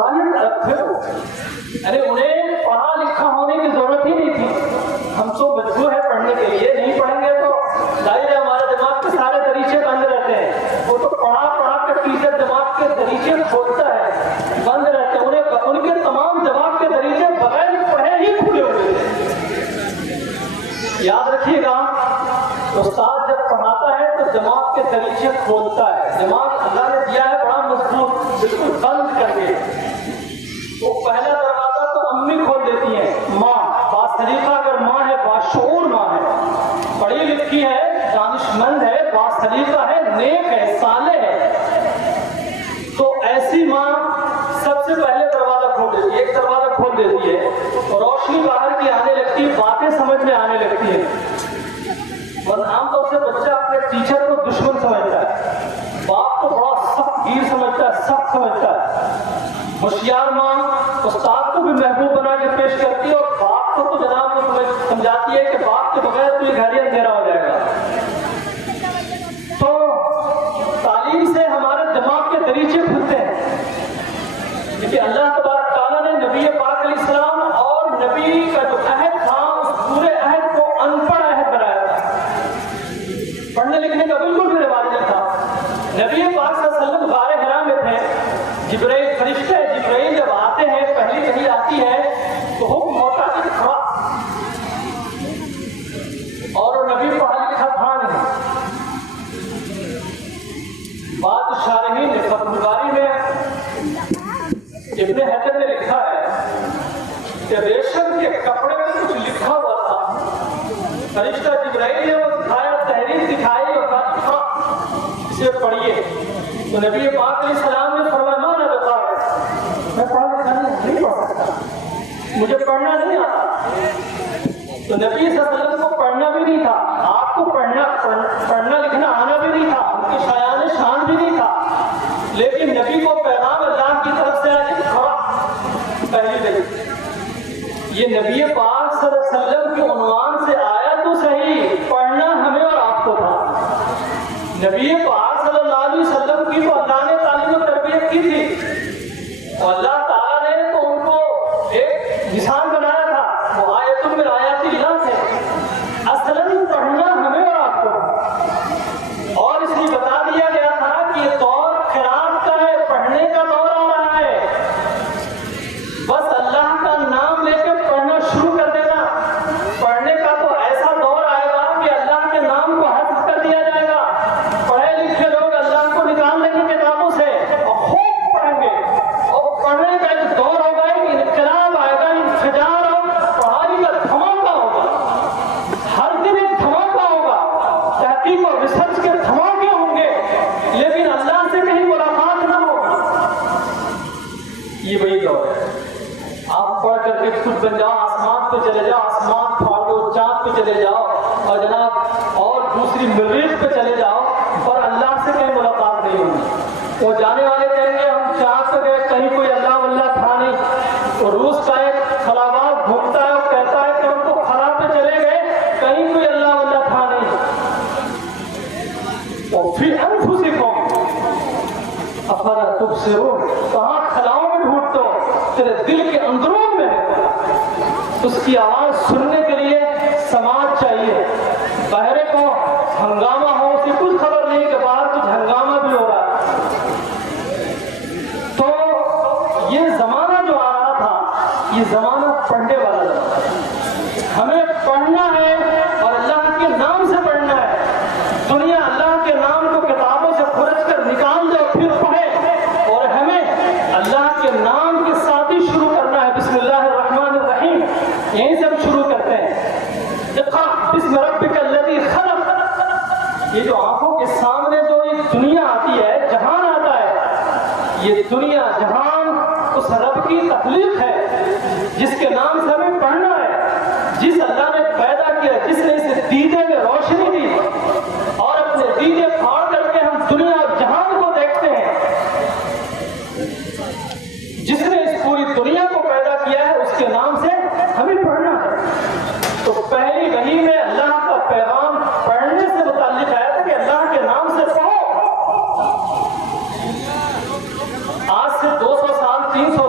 صلاحیت الگ تھے وہ. ارے انہیں پڑھا لکھا ہونے کی ضرورت ہی نہیں تھی. ہم تو مجبور ہے پڑھنے کے لیے, نہیں پڑھیں گے تو ظاہر ہے ہمارے دماغ کے سارے دریچے بند رہتے ہیں. وہ تو پڑھا کے ٹیچر دماغ کے دریچے کھولتا ہے, بند رہتے ہیں. ان کے تمام جواب کے دریچے بغیر پڑھے ہی کھلے ہوئے تھے. یاد رکھیے گا, استاد جب پڑھاتا ہے تو دماغ کے دریچے کھولتا ہے. دماغ اللہ نے دیا ہے بڑا مضبوط, بالکل بند کر کے. وہ پہلا دروازہ تو امی کھول دیتی ہیں, ماں باسلیقہ اگر ماں ہے, باشعور ماں ہے, پڑھی لکھی ہے, دانشمند ہے, باسلیقہ ہے, نیک ہے, صالح ہے, تو ایسی ماں سب سے پہلے دروازہ کھول دیتی ہے. ایک دروازہ کھول دیتی ہے, روشنی باہر کی آنے لگتی ہے, باتیں سمجھ میں آنے لگتی ہیں. اور عام طور سے بچہ اپنے ٹیچر کو دشمن سمجھتا ہے, باپ کو بڑا سخت گیر سمجھتا ہے, سخت سمجھتا ہے. ہوشیار ماں استاد کو بھی محبوب بنا کے پیش کرتی ہے, اور باپ کو تو جناب وہ سمجھاتی ہے کہ باپ کے بغیر تو یہ گھر ہی اندھیرا ہو جائے گا. تو تعلیم سے ہمارے دماغ کے دریچے کھلتے ہیں. کیونکہ اللہ تبارک تعالیٰ نے نبی پاک علیہ السلام اور نبی کا جو عہد تھا اس پورے عہد کو ان پڑھ عہد بنایا تھا. پڑھنے لکھنے کا بالکل بھی رواج نہیں تھا. نبی پاک صلی اللہ علیہ وسلم غار حرا میں تھے. جبرائیل فرشتے جبرائیل جب آتے ہیں, پہلی وحی آتی ہے تو حکم ہوتا ہے کہ کھڑا, اور وہ نبی پڑھا لکھا تھا نہیں. بعض شارحین نے فتح الباری میں ابن حجر نے لکھا ہے کہ ریشم کے کپڑے میں کچھ لکھا ہوا تھا. فرشتہ جبرائیل نے وہ دکھایا, تحریر دکھائی اور کہا اسے پڑھیے. تو نبی پاک علیہ السلام نے فرمایا مانا بتا ہے, میں پڑھا لکھا نہیں پڑھ سکتا, مجھے پڑھنا نہیں آتا. تو نبی صلی اللہ علیہ وسلم کو پڑھنا بھی نہیں تھا, آپ کو پڑھنا لکھنا آنا بھی نہیں تھا, ان کے شایان شان بھی نہیں تھا. لیکن نبی کو پیغام اللہ کی طرف سے آیا کہ کھڑا پہلی دلیل. یہ نبی پاک صلی اللہ علیہ وسلم کے عنوان سے آیا تو صحیح, پڑھنا ہمیں اور آپ کو تھا. نبی پاک صلی اللہ علیہ وسلم کی تو اللہ نے تعلیم و تربیت کی تھی, اور اللہ تعالیٰ نے تو ان کو ایک نشان بنایا تھا. وہ آیتوں میں آیات اللہ تھے. اصلاً پڑھنا ہمیں اور آپ کو, اور اس لیے بتا دیا گیا تھا کہ یہ دور قرات کا ہے, پڑھنے کا دور آ رہا ہے. بس اللہ کا نام لے کے پڑھنا شروع کر دینا. پڑھنے کا تو ایسا دور آئے گا کہ اللہ کے نام کو حذف کر دیا جائے گا. پڑھے لکھے لوگ اللہ کو نکال لیں گے کتابوں سے اور خوب پڑھیں گے, اور پڑھنے کا ایک دور ہوگا, ایک انقلاب آئے گا, انفجار اور پڑھائی کا دھماکہ ہوگا. ہر دن ایک دھماکہ ہوگا, تحقیق اور ریسرچ کے دھماکے ہوں گے, لیکن اللہ سے کہیں ملاقات نہ ہوگی. یہ وہی دور ہے. آپ پڑھ کر کے خود بن جاؤ, آسمان پہ چلے جاؤ, آسمان پھاڑ دو, چاند پہ چلے جاؤ, اور جناب اور دوسری مریخ پہ چلے جاؤ, پر اللہ سے کہیں ملاقات نہیں ہوگی. وہ جانے والے کہیں گے ہم چاند پہ گئے, کہیں کوئی اللہ واللہ تھا نہیں. اور روس کا ایک خلابات گھومتا ہے, وہ کہتا ہے کہ ہم تو خلا پہ چلے گئے, کہیں کوئی اللہ واللہ تھا نہیں. اور پھر انفسکم افلا تبصرون, کہاں خلاؤں میں ڈھونڈتے ہو, تیرے دل کے اندرون میں ہے. اس کی آواز سننے کے لیے سماعت چاہیے. بہرے کو ہنگامہ ہو, اسے کچھ خبر نہیں کہ باہر کچھ ہنگامہ بھی ہو رہا ہے. تو یہ زمانہ جو آ رہا تھا, یہ زمانہ پڑھنے والا زمانہ. ہمیں پڑھنا ہے اور اللہ کے نام سے پڑھنا ہے. دنیا اللہ کے نام کو کتابوں سے کھرچ کر نکال دے پھر پڑھے, اور ہمیں اللہ کے نام کے ساتھ ہی شروع کرنا ہے. بسم اللہ الرحمن الرحیم, یہیں سے ہم شروع کرتے ہیں. اقرأ بسم ربک الذی خلق. یہ جو آنکھوں کے سامنے جو ایک دنیا آتی ہے, جہان آتا ہے, یہ دنیا جہان اس رب کی تخلیق ہے جس کے نام سے ہمیں پڑھنا ہے. جس اللہ نے پیدا کیا, جس نے اسے دیدے میں روشنی دی, اور اپنے دیدے پھاڑ کر کے ہم دنیا اور جہان کو دیکھتے ہیں. جس نے اس پوری دنیا کو پیدا کیا ہے, اس کے نام سے ہمیں پڑھنا ہے. تو پہلی وحی میں اللہ کا پیغام پڑھنے سے متعلق آیا تھا کہ اللہ کے نام سے پڑھو. آج سے 200 سال 300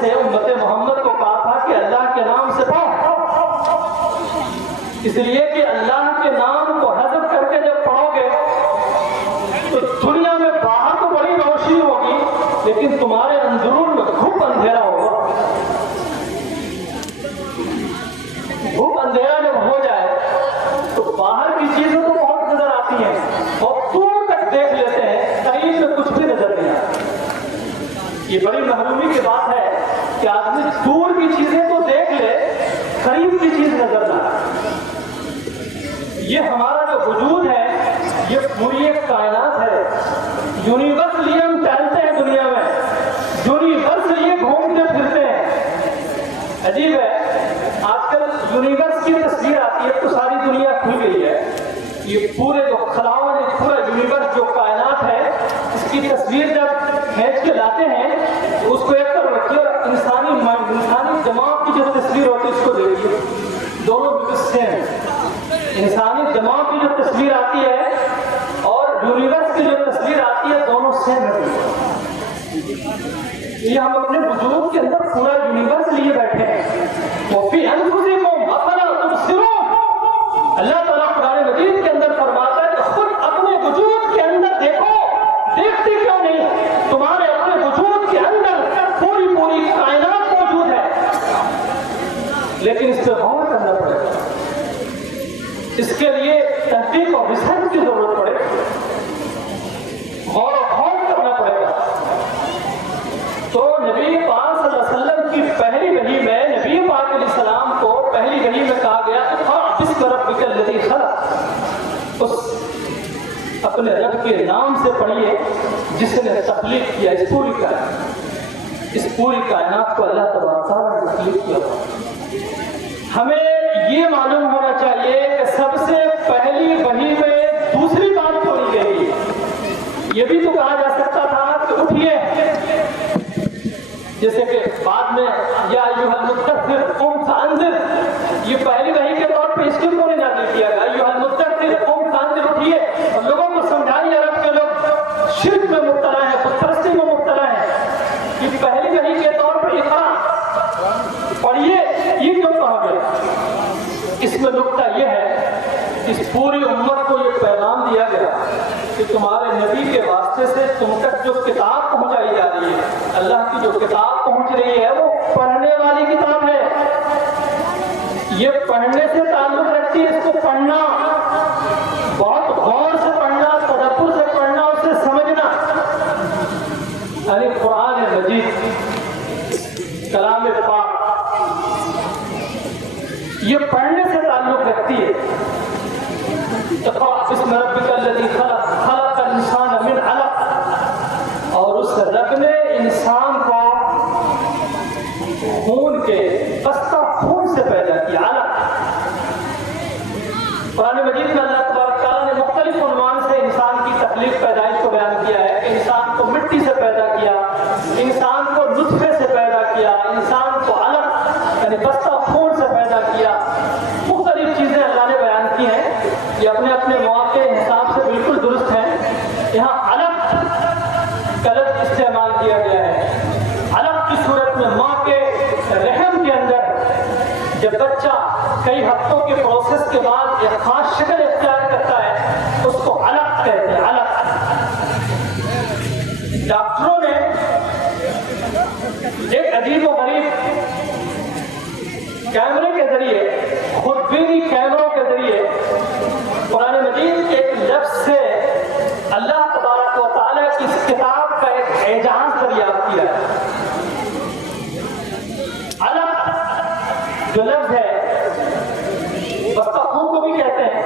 سے امت محمد کو کہا تھا کہ اللہ کے نام سے پڑھو، اس لیے کہ اللہ کے نام کو حذف کر کے جب پڑھو گے تو دنیا میں باہر تو بڑی روشنی ہوگی لیکن تمہارے اندرون میں گھپ اندھیرا ہوگا۔ گھپ اندھیرا جب ہو جائے تو باہر کی چیزیں تو بہت نظر آتی ہیں اور دور تک دیکھ لیتے ہیں، قریب میں کچھ بھی نظر نہیں آتا۔ یہ بڑی محرومی کی بات ہے کہ آدمی دور کی چیزیں تو دیکھ لے، قریب کی چیز نظر نہ آئے۔ یہ ہمارا جو وجود ہے یہ پوری ایک کائنات ہے، یونیورس لیے ہم ٹہلتے ہیں دنیا میں، یونیورس لیے گھومتے پھرتے ہیں۔ عجیب ہے، آج کل یونیورس کی تصویر آتی ہے تو ساری دنیا کھل گئی ہے۔ یہ پورے جو خلاؤں نے پورا یونیورس جو کائنات ہے اس کی تصویر جب کھینچ کے لاتے ہیں تو اس کو ایک طرف رکھیے اور انسانی دماغ کی جو تصویر ہوتی ہے اس کو دیکھیے، دونوں بالکل سیم۔ انسانی دماغ کی جو تصویر آتی ہے اور یونیورس کی جو تصویر آتی ہے دونوں سیم ہے۔ یہ ہم اپنے وجود کے اندر پورا یونیورس لیے بیٹھے ہیں۔ وَفِي أَنفُسِكُمْ أَفَلَا تُبْصِرُونَ، اللہ تعالیٰ قرآن مجید کے اندر فرماتا ہے کہ خود اپنے وجود کے اندر دیکھو، دیکھتے کیوں نہیں؟ تمہارے اپنے وجود کے اندر پوری کائنات موجود ہے، لیکن اس پہ غور کرنا پڑے گا، اس کے لیے تحقیق اور ریسرچ کی ضرورت پڑے گی، غور و خوض کرنا پڑے گا۔ تو نبی پاک صلی اللہ علیہ وسلم کی پہلی وحی میں نبی پاک علیہ السلام کو پہلی وحی میں کہا گیا اقرأ باسم ربک الذی خلق، اس اپنے رب کے نام سے پڑھیے جس نے تخلیق کیا اس پوری کائنات کو اللہ تبارک و تعالیٰ نے تخلیق کیا۔ ہمیں یہ معلوم ہونا چاہیے کہ سب سے پہلی وحی میں دوسری بات بولی گئی، یہ بھی تو کہا جا سکتا تھا کہ اٹھیے، جیسے کہ بعد میں یا ایھا المدثر قم فانذر، یہ پہلی وحی کے طور پہ اس کے کو نہیں نازل کیا گیا، ایھا المدثر قم فانذر، اٹھیے اور لوگوں کو سمجھائیے، عرب کے لوگ شرک میں مبتلا ہیں، بت پرستی میں مبتلا ہیں، یہ پہلی وحی کے طور پہ اقرأ پڑھیے، یہ کیوں کہا گیا؟ اس میں نکتہ یہ ہے اس پوری امت کو یہ پیغام دیا گیا کہ تمہارے نبی کے واسطے سے تم تک جو کتاب پہنچائی جا رہی ہے، اللہ کی جو کتاب پہنچ رہی ہے وہ پڑھنے والی کتاب ہے، یہ پڑھنے سے تعلق رکھتی ہے، اس کو پڑھنا، بہت غور سے پڑھنا، تدبر سے پڑھنا، اسے سمجھنا، یعنی قرآن مجید کلام پاک یہ پڑھنے سے تعلق رکھتی ہے۔ اقرأ باسم ربک الذی خلق، خلق الانسان من علق، اور اس رب نے انسان کو خون کے قسطہ خون سے پیدا کیا، علق۔ قرآن مجید میں اللہ تبارک تعالیٰ نے مختلف عنوان سے انسان کی تخلیق پیدائش کو بیان کیا ہے کہ انسان کو مٹی سے پیدا کیا، انسان کو نطفے سے پیدا کیا، انسان کو علق یعنی قسطہ خون سے پیدا کیا، مختلف چیزیں اللہ نے بیان کی ہیں، یہ اپنے اپنے مواقع کے حساب سے بالکل درست ہیں۔ یہاں علق کا لفظ استعمال کیا گیا ہے، علق کی صورت میں ماں کے رحم کے اندر جب بچہ کئی ہفتوں کے پروسیس کے بعد ایک خاص شکل اختیار کرتا ہے اس کو علق کہتے ہیں، علق۔ ڈاکٹروں نے ایک عجیب و غریب کیمرے کے ذریعے، خودبینی کیمروں کے ذریعے قرآن مجید کے ایک لفظ سے اللہ تبارک و تعالیٰ کی اس کتاب کا ایک اعجاز دریافت کیا ہے۔ علق جو لفظ ہے بستہ خون کو بھی کہتے ہیں،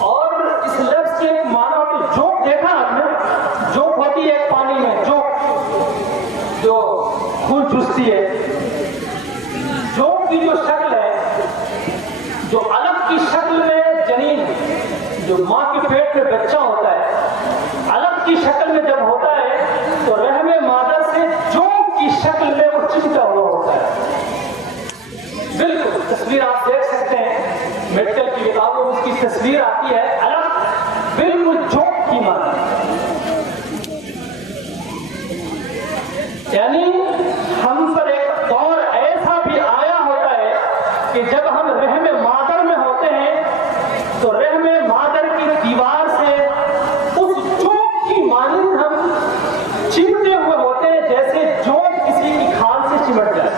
اور اس لفظ کے ایک معنی ہوتی ہے، جوک دیکھا آپ نے، جوک ہوتی ہے پانی میں، جوک جو خون چوستی ہے، جوک کی جو شکل ہے، جو علق کی شکل میں جنین جو ماں کے پیٹ میں بچہ ہوتا ہے، علق کی شکل میں جب ہوتا ہے تو رحم مادہ سے جوک کی شکل میں وہ چمٹا ہوا ہوتا ہے۔ بالکل تصویر آپ دیکھ سکتے ہیں، میڈیکل کی کتابوں میں اس کی تصویر آتی ہے، علق بالکل جوک کی مانند، یعنی ہم پر ایک دور ایسا بھی آیا ہوتا ہے کہ جب ہم رحم مادر میں ہوتے ہیں تو رحم مادر کی دیوار سے اس چوک کی مانند ہم چمٹے ہوئے ہوتے ہیں، جیسے جوک کسی کی کھال سے چمٹ جائے۔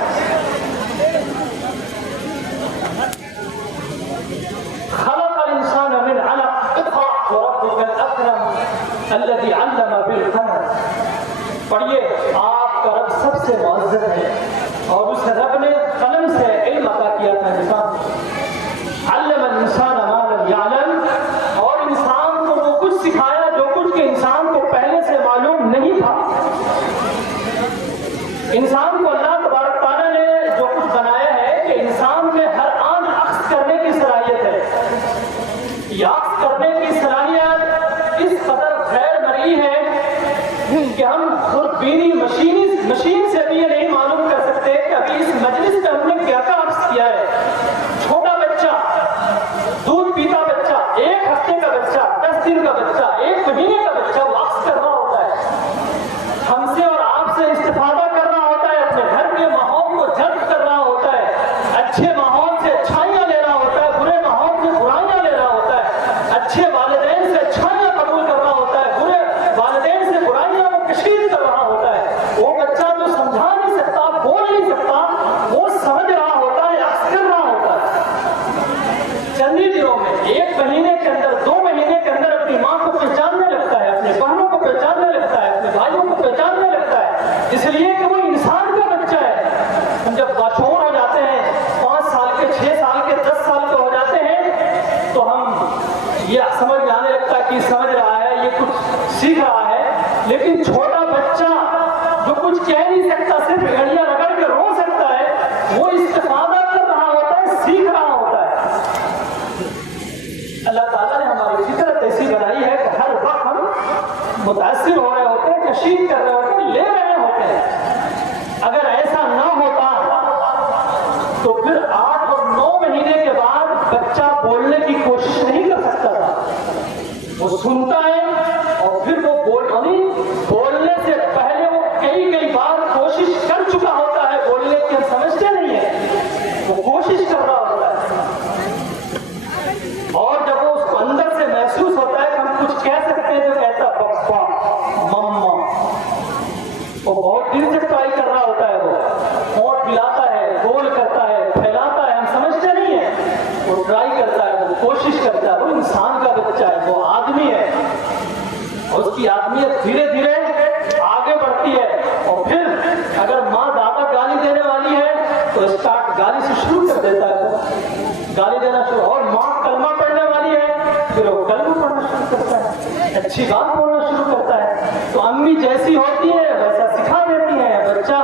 خلق الانسان من علق، اقرأ وربك الاکرم الذي علم بالقلم۔ پڑھیے، آپ کا رب سب سے معزز ہے اور اس رب نے قلم سے علم عطا کیا تھا انسان کو۔ علم الانسان ما لم يعلم، اور انسان کو وہ کچھ سکھایا جو کچھ کہ انسان کو پہلے سے معلوم نہیں تھا۔ انسان کو اللہ تبارک تعالیٰ نے جو کچھ بنایا ہے کہ انسان میں ہر آن عکس کرنے کی صلاحیت ہے۔ یہ عکس کرنے کی صلاحیت اس قدر غیر مرئی ہے کہ ہم خودبینی مشین سے بھی یہ نہیں معلوم کر سکتے کہ ابھی اس مجلس میں ہم نے کیا کا عکس کیا ہے۔ چھوٹا بچہ، دودھ پیتا بچہ، 1 ہفتے کا بچہ، 10 دن کا بچہ، 1 مہینے کا بچہ، وہ عکس کر رہا ہوتا ہے، ہم سے اور آپ سے استفادہ کر رہا ہوتا ہے، اپنے گھر کے ماحول کو جذب کر رہا ہوتا ہے، اچھے ماحول سے اچھائیاں لے رہا ہوتا ہے، برے ماحول سے برائیاں لے رہا ہوتا ہے، اچھے والدین سے اچھائیاں قبول کر رہا ہوتا ہے، برے والدین سے برائیاں وہ کشید کر رہا ہوتا ہے۔ وہ بچہ جو سمجھا نہیں سکتا، بول نہیں سکتا، وہ سمجھ رہا ہوتا ہے، عکس کر رہا ہوتا ہے۔ چند ہی دنوں میں، 1 مہینے کے اندر، 2 مہینے کے اندر اپنی ماں کو پہچاننے لگتا ہے، اپنے بہنوں کو پہچاننے لگتا ہے، اپنے بھائیوں کو پہچاننے لگتا ہے، اس لیے کہ وہ انسان کا بچہ ہے۔ ہم جب باشعور ہو جاتے ہیں، 5 سال کے، 6 سال کے، 10 سال کے ہو جاتے ہیں، تو ہم یہ سمجھ میں آنے لگتا ہے کہ سمجھ رہا ہے، یہ کچھ سیکھ رہا ہے۔ لیکن چھوٹا بچہ جو کچھ کہہ نہیں سکتا، صرف گھڑیاں رگڑ کے رو سکتا ہے، وہ استفادہ کر رہا ہوتا ہے، سیکھ رہا ہوتا ہے۔ اللہ تعالیٰ نے ہماری فطرت ایسی بنائی ہے کہ ہر وقت ہم متاثر ہو رہے ہوتے ہیں، کشید کر رہے ہوتے ہیں، لے رہے ہوتے ہیں۔ اگر ایسا نہ ہوتا تو پھر 8 اور 9 مہینے کے بعد بچہ بولنے کی کوشش نہیں کر سکتا تھا۔ وہ سنتا ہے اور پھر وہ بولنے سے پہلے وہ کئی بار کوشش کر چکا ہوتا ہے بولنے کی، ہم سمجھتے نہیں ہیں، وہ کوشش کر رہا ہوتا ہے، اور جب وہ اس کو اندر سے محسوس ہوتا ہے کہ ہم کچھ کہہ سکتے ہیں تو کہتا پپا، مما، وہ بہت دل سے ٹرائی کر رہا ہوتا ہے، وہ ہونٹ ہلاتا ہے، گول کرتا ہے، پھیلاتا ہے، ہم سمجھتے نہیں ہیں، وہ ٹرائی کرتا ہے، وہ کوشش کرتا ہے، وہ انسان کا بچہ ہے، وہ آدمی ہے، اس کی آدمیت دھیرے دھیرے آگے بڑھتی ہے، اور پھر اگر ماں زیادہ گالی دینے والی ہے تو اسٹارٹ گالی سے شروع کر دیتا ہے، گالی دینا شروع، اور ماں کلمہ پڑھنے والی ہے پھر وہ کلمہ پڑھنا شروع کرتا ہے، اچھی بات بولنا شروع کرتا ہے۔ تو امی جیسی ہوتی ہے ویسا سکھا دیتی ہے، بچہ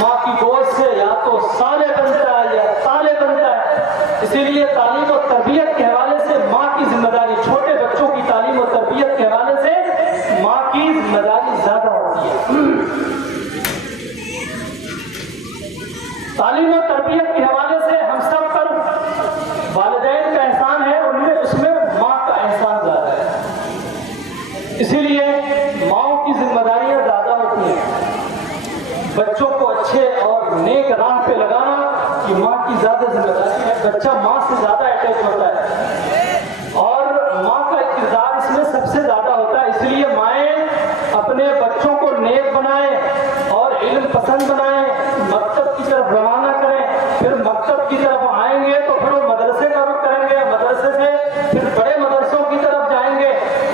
ماں کی گود سے یا تو سالے بنتا ہے یا تالے بنتا ہے۔ اسی لیے تعلیم و تربیت کے حوالے سے ماں کی ذمہ داری، چھوٹے بچوں کی تعلیم و تربیت کے حوالے سے ماں کی ذمہ داری زیادہ ہوتی ہے۔ تعلیم و تربیت کے حوالے سے ہم سب پر والدین کا احسان ہے، اس میں ماں کا احسان زیادہ ہے، اسی لیے ماؤں کی ذمہ داریاں زیادہ ہوتی ہیں۔ بچوں کو اچھے اور نیک راہ پہ لگانا یہ ماں کی زیادہ ذمہ داری ہے، بچہ ماں سے زیادہ اٹیچ ہوتا ہے اور ماں کا کردار اس میں سب سے زیادہ ہوتا ہے، اس لیے مائیں اپنے بچوں کو نیک بنائیں اور علم پسند بنائیں، مکتب کی طرف روانہ کریں، پھر مکتب کی طرف آئیں گے تو پھر وہ مدرسے کا رخ کریں گے، مدرسے سے پھر بڑے مدرسوں کی طرف جائیں گے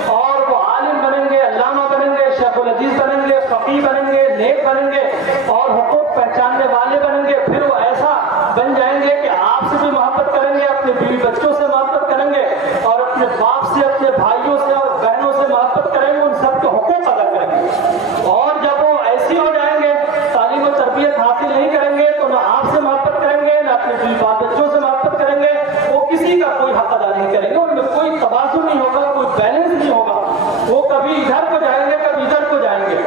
اور وہ عالم بنیں گے، علامہ بنیں گے، شیخ الحدیث بنیں گے، فقیہ بنیں گے، نیک بنیں گے اور حقوق پہچاننے والے بنیں گے، پھر وہ ایسا بن جائیں گے کہ آپ سے بھی محبت کریں گے، اپنے بیوی بچوں سے محبت کریں گے اور اپنے باپ سے، اپنے بھائیوں سے اور بہنوں سے محبت کریں گے، ان سب کے حقوق ادا کریں گے۔ اور جب وہ ایسی ہو جائیں گے، تعلیم و تربیت حاصل نہیں کریں گے تو نہ آپ سے محبت کریں گے، نہ اپنے بیوی بچوں سے محبت کریں گے، وہ کسی کا کوئی حق ادا نہیں کریں گے، ان میں کوئی توازن نہیں ہوگا، کوئی بیلنس نہیں ہوگا، وہ کبھی ادھر کو جائیں گے، کبھی ادھر کو جائیں گے۔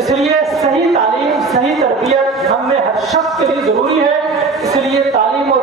اس لیے صحیح تعلیم، صحیح تربیت ہم میں ہر شخص کے لیے ضروری ہے، اس لیے تعلیم و